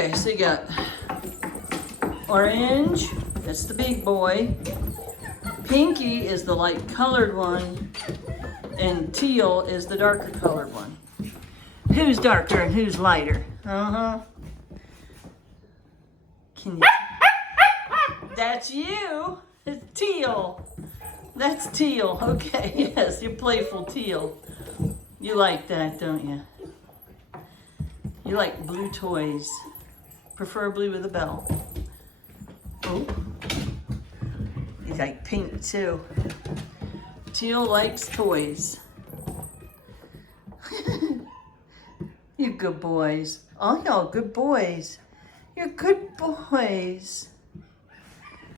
Okay, so you got orange, that's the big boy. Pinky is the light colored one, and teal is the darker colored one. Who's darker and who's lighter? Uh-huh. Can you? That's you. It's teal. That's teal. Okay, yes, you're playful teal. You like that, don't you? You like blue toys, preferably with a bell. Oh, you like pink too. Teal likes toys. You good boys. Oh, y'all good boys. You're good boys.